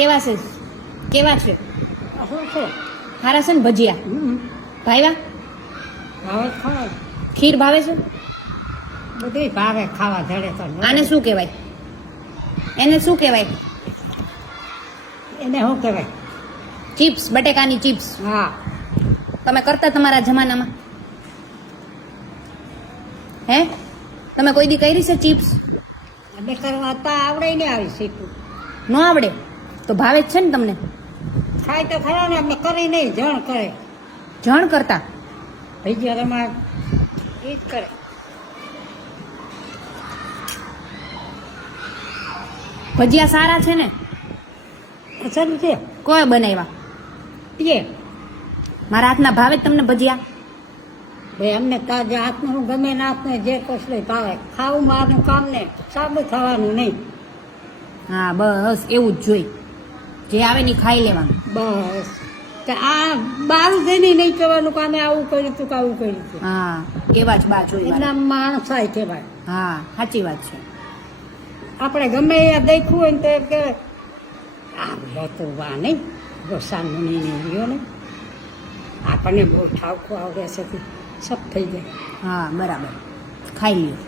કેવા છે? કેવા છે? શું છે? હારા છે ને ભજીયા? ભાઈવા? ભાવે ખાવા ખીર ભાવે છે? બધી ભાવે ખાવા ધડે તો. આને શું કહેવાય? એને શું કહેવાય? એને શું કહેવાય? ચિપ્સ, બટેકાની ચિપ્સ. હા. તમે કરતા તમારા જમાનામાં? હે, તમે કોઈ દી કરી છે ચિપ્સ? અમે કરવા તો આવડે ને આવી શીખવું. ન આવડે તો ભાવે જ છે ને તમને? ખાય તો ખરા ને, અમે કરી નહીં, જણ કરે. જણ કરતા? ભજીયામાં એ જ કરે. ભજીયા સારા છે ને? અસર છે. કોઈ બનાવ્યા? પીએ મારા હાથના ભાવે જ તમને ભજીયા? ભાઈ અમને તાજા હાથનું ગમે ને હાથને જે કશું ભાવે. ખાવું મારનું કામ ને, સાબુ થવાનું નહીં. હા બસ એવું જ જોઈ, જે આવે ને ઈ ખાઈ લેવાનું. બસ તો આ બહાર જઈને નહીં કરવાનું કે અમે આવું કર્યું હતું કે આવું કર્યું હતું. હા એવા જ બા જોઈ મારે. એના માણસાય કહેવાય. હા સાચી વાત છે. આપણે ગમે એ દેખવું હોય ને તો એમ કે આ હતું વા નહીં ગોસાનું નહીં રહ્યો ને આપણને બહુ ઠાવકું આવડે છે સબ થઈ જાય. હા બરાબર, ખાઈ લ્યો.